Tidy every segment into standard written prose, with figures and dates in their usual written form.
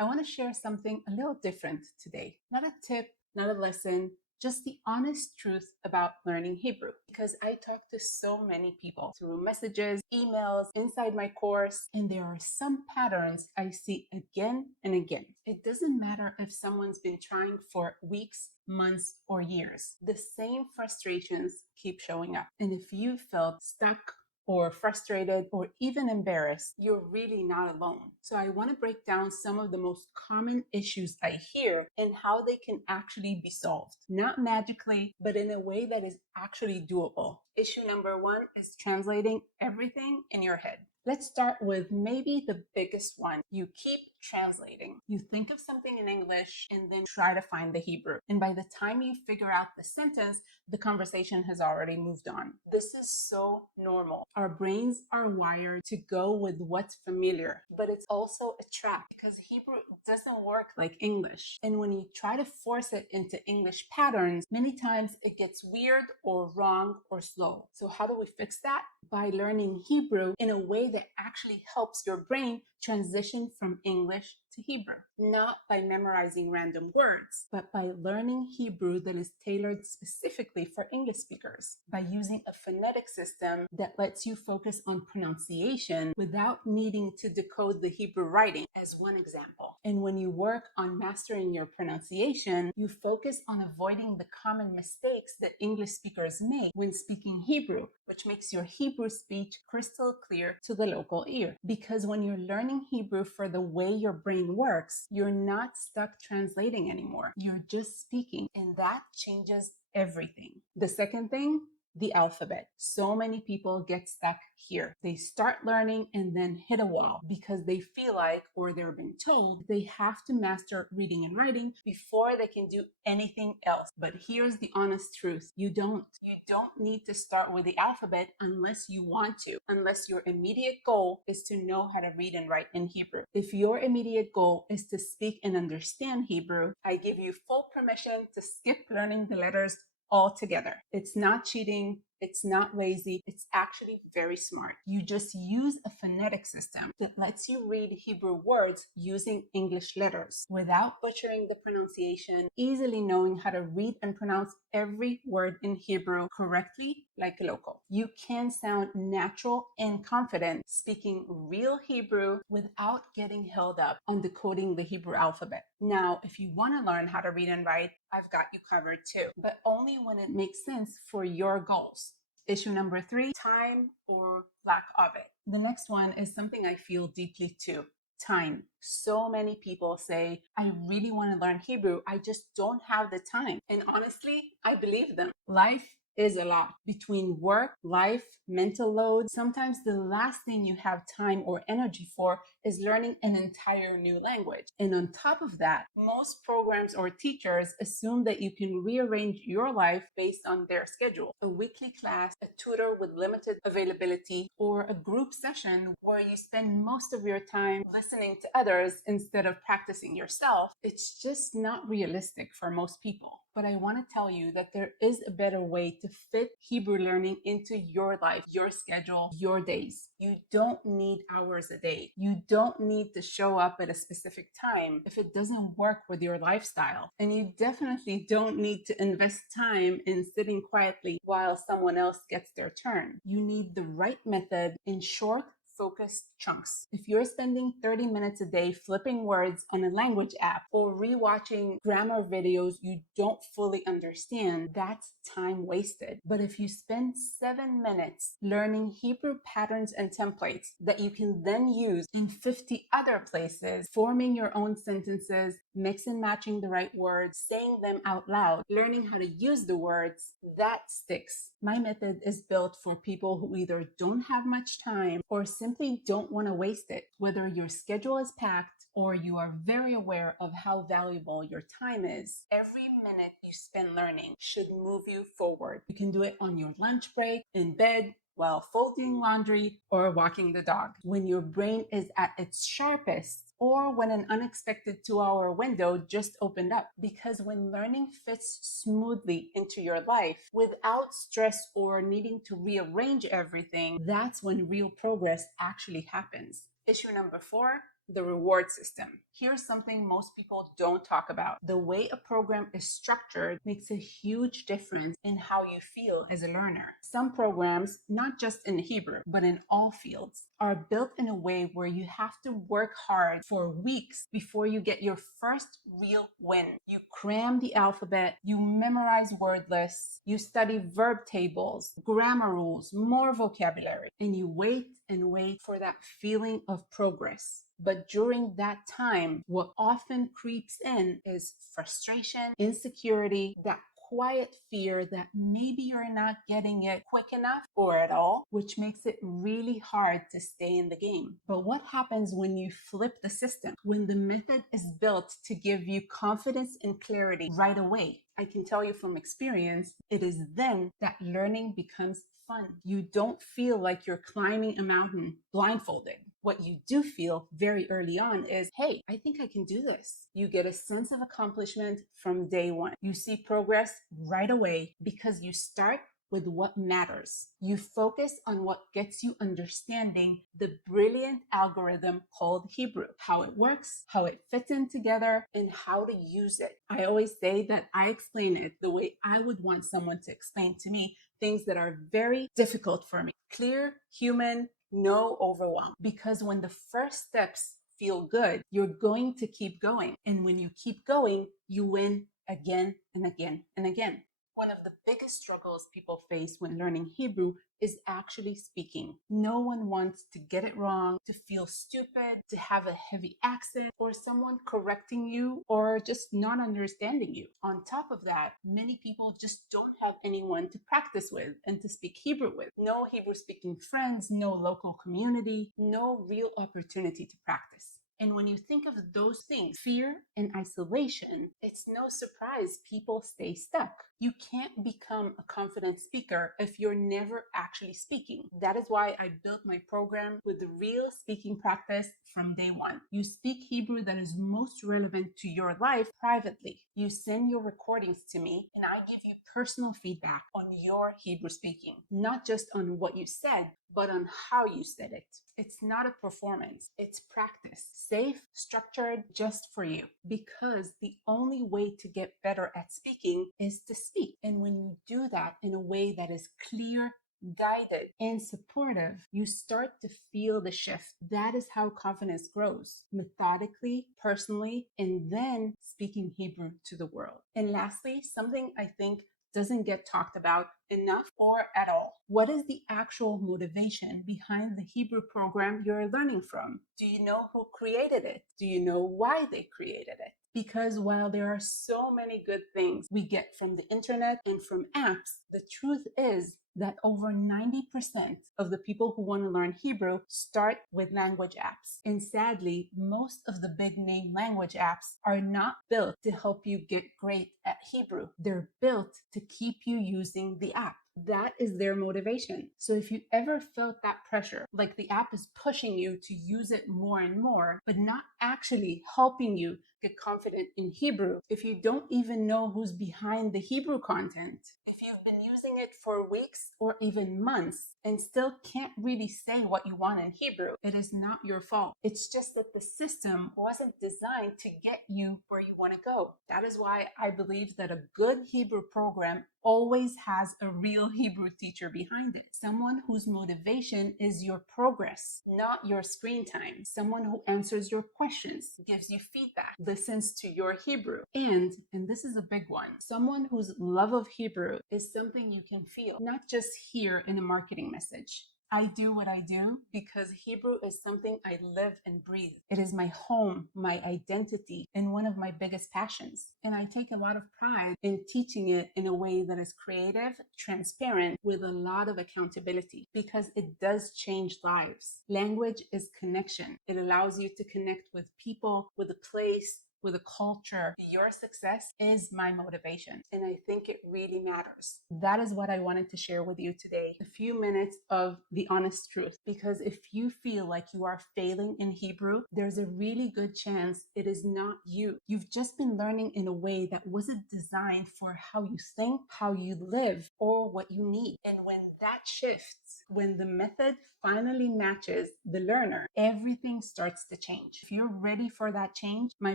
I want to share something a little different today. Not a tip, not a lesson, just the honest truth about learning Hebrew. Because I talk to so many people through messages, emails, inside my course, and there are some patterns I see again and again. It doesn't matter if someone's been trying for weeks, months, or years. The same frustrations keep showing up. And if you felt stuck, or frustrated, or even embarrassed, you're really not alone. So I want to break down some of the most common issues I hear and how they can actually be solved. Not magically, but in a way that is actually doable. Issue number one is translating everything in your head. Let's start with maybe the biggest one. You keep translating. You think of something in English and then try to find the Hebrew. And by the time you figure out the sentence, the conversation has already moved on. This is so normal. Our brains are wired to go with what's familiar, but it's also a trap because Hebrew doesn't work like English. And when you try to force it into English patterns, many times it gets weird or wrong or slow. So how do we fix that? By learning Hebrew in a way that actually helps your brain transition from English to Hebrew. Not by memorizing random words, but by learning Hebrew that is tailored specifically for English speakers. By using a phonetic system that lets you focus on pronunciation without needing to decode the Hebrew writing, as one example. And when you work on mastering your pronunciation, you focus on avoiding the common mistakes that English speakers make when speaking Hebrew, which makes your Hebrew speech crystal clear to the local ear. Because when you're learning Hebrew for the way your brain works, you're not stuck translating anymore. You're just speaking, and that changes everything. The second thing, the alphabet. So many people get stuck here. They start learning and then hit a wall because they feel like, or they're being told, they have to master reading and writing before they can do anything else. But here's the honest truth. You don't. You don't need to start with the alphabet unless you want to, unless your immediate goal is to know how to read and write in Hebrew. If your immediate goal is to speak and understand Hebrew, I give you full permission to skip learning the letters altogether. It's not cheating. It's not lazy. It's actually very smart. You just use a phonetic system that lets you read Hebrew words using English letters without butchering the pronunciation, easily knowing how to read and pronounce every word in Hebrew correctly like a local. You can sound natural and confident speaking real Hebrew without getting held up on decoding the Hebrew alphabet. Now, if you want to learn how to read and write, I've got you covered too, but only when it makes sense for your goals. Issue number 3, time or lack of it. The next one is something I feel deeply too. Time. So many people say, I really want to learn Hebrew. I just don't have the time. And honestly, I believe them. Life is a lot. Between work, life, mental load, sometimes the last thing you have time or energy for is learning an entire new language. And on top of that, most programs or teachers assume that you can rearrange your life based on their schedule. A weekly class, a tutor with limited availability, or a group session where you spend most of your time listening to others instead of practicing yourself, it's just not realistic for most people. But I want to tell you that there is a better way to fit Hebrew learning into your life, your schedule, your days. You don't need hours a day. You don't need to show up at a specific time if it doesn't work with your lifestyle. And you definitely don't need to invest time in sitting quietly while someone else gets their turn. You need the right method in short, focused chunks. If you're spending 30 minutes a day flipping words on a language app or rewatching grammar videos you don't fully understand, that's time wasted. But if you spend 7 minutes learning Hebrew patterns and templates that you can then use in 50 other places, forming your own sentences, mix and matching the right words, saying them out loud, learning how to use the words, that sticks. My method is built for people who either don't have much time or simply don't want to waste it. Whether your schedule is packed or you are very aware of how valuable your time is, every minute you spend learning should move you forward. You can do it on your lunch break, in bed, while folding laundry, or walking the dog. When your brain is at its sharpest, or when an unexpected 2-hour window just opened up. Because when learning fits smoothly into your life without stress or needing to rearrange everything, that's when real progress actually happens. Issue number 4, the reward system. Here's something most people don't talk about. The way a program is structured makes a huge difference in how you feel as a learner. Some programs, not just in Hebrew, but in all fields, are built in a way where you have to work hard for weeks before you get your first real win. You cram the alphabet, you memorize word lists, you study verb tables, grammar rules, more vocabulary, and you wait and wait for that feeling of progress. But during that time, what often creeps in is frustration, insecurity, that quiet fear that maybe you're not getting it quick enough or at all, which makes it really hard to stay in the game. But what happens when you flip the system? When the method is built to give you confidence and clarity right away? I can tell you from experience, it is then that learning becomes fun. You don't feel like you're climbing a mountain blindfolded. What you do feel very early on is, hey, I think I can do this. You get a sense of accomplishment from day one. You see progress right away because you start with what matters. You focus on what gets you understanding the brilliant algorithm called Hebrew, how it works, how it fits in together, and how to use it. I always say that I explain it the way I would want someone to explain to me things that are very difficult for me. Clear, human, no overwhelm. Because when the first steps feel good, you're going to keep going. And when you keep going, you win again and again and again. One of the biggest struggles people face when learning Hebrew is actually speaking. No one wants to get it wrong, to feel stupid, to have a heavy accent, or someone correcting you, or just not understanding you. On top of that, many people just don't have anyone to practice with and to speak Hebrew with. No Hebrew speaking friends, no local community, no real opportunity to practice. And when you think of those things, fear and isolation, it's no surprise people stay stuck. You can't become a confident speaker if you're never actually speaking. That is why I built my program with the real speaking practice from day one. You speak Hebrew that is most relevant to your life privately. You send your recordings to me and I give you personal feedback on your Hebrew speaking, not just on what you said, but on how you said it. It's not a performance, it's practice. Safe, structured, just for you. Because the only way to get better at speaking is to speak. And when you do that in a way that is clear, guided, and supportive, you start to feel the shift. That is how confidence grows, methodically, personally, and then speaking Hebrew to the world. And lastly, something I think doesn't get talked about enough or at all. What is the actual motivation behind the Hebrew program you're learning from? Do you know who created it? Do you know why they created it? Because while there are so many good things we get from the internet and from apps, the truth is that over 90% of the people who want to learn Hebrew start with language apps. And sadly, most of the big name language apps are not built to help you get great at Hebrew. They're built to keep you using the app. That is their motivation. So if you ever felt that pressure, like the app is pushing you to use it more and more, but not actually helping you get confident in Hebrew, if you don't even know who's behind the Hebrew content, if you've been using it for weeks or even months and still can't really say what you want in Hebrew, it is not your fault. It's just that the system wasn't designed to get you where you want to go. That is why I believe that a good Hebrew program always has a real Hebrew teacher behind it. Someone whose motivation is your progress, not your screen time. Someone who answers your questions, gives you feedback, listens to your Hebrew. And this is a big one, someone whose love of Hebrew is something you can feel, not just hear in a marketing message. I do what I do because Hebrew is something I live and breathe. It is my home, my identity, and one of my biggest passions. And I take a lot of pride in teaching it in a way that is creative, transparent, with a lot of accountability, because it does change lives. Language is connection. It allows you to connect with people, with a place, with a culture. Your success is my motivation, and I think it really matters. That is what I wanted to share with you today. A few minutes of the honest truth, because if you feel like you are failing in Hebrew, there's a really good chance it is not you. You've just been learning in a way that wasn't designed for how you think, how you live, or what you need. And when that shifts, when the method finally matches the learner, everything starts to change. If you're ready for that change, my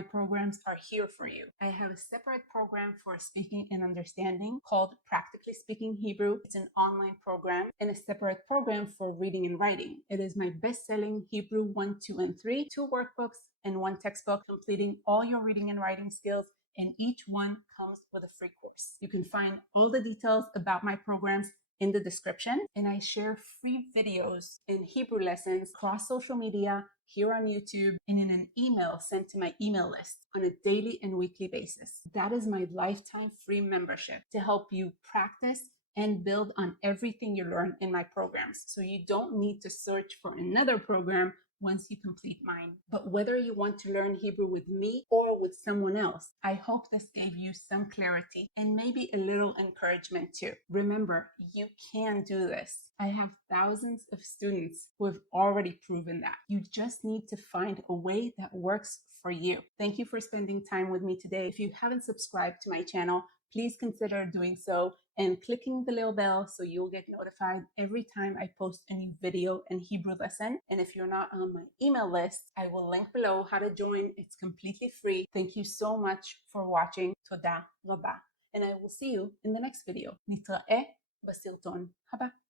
programs are here for you. I have a separate program for speaking and understanding called Practically Speaking Hebrew. It's an online program, and a separate program for reading and writing. It is my best-selling Hebrew 1, 2, and 3, 2 workbooks and 1 textbook, completing all your reading and writing skills, and each one comes with a free course. You can find all the details about my programs in the description, and I share free videos and Hebrew lessons across social media, here on YouTube, and in an email sent to my email list on a daily and weekly basis. That is my lifetime free membership to help you practice and build on everything you learn in my programs. So you don't need to search for another program once you complete mine. But whether you want to learn Hebrew with me or with someone else, I hope this gave you some clarity and maybe a little encouragement too. Remember, you can do this. I have thousands of students who have already proven that. You just need to find a way that works for you. Thank you for spending time with me today. If you haven't subscribed to my channel, please consider doing so and clicking the little bell so you'll get notified every time I post a new video and Hebrew lesson. And if you're not on my email list, I will link below how to join. It's completely free. Thank you so much for watching. Toda rabba. And I will see you in the next video. Nitra'eh בסרטון הבא.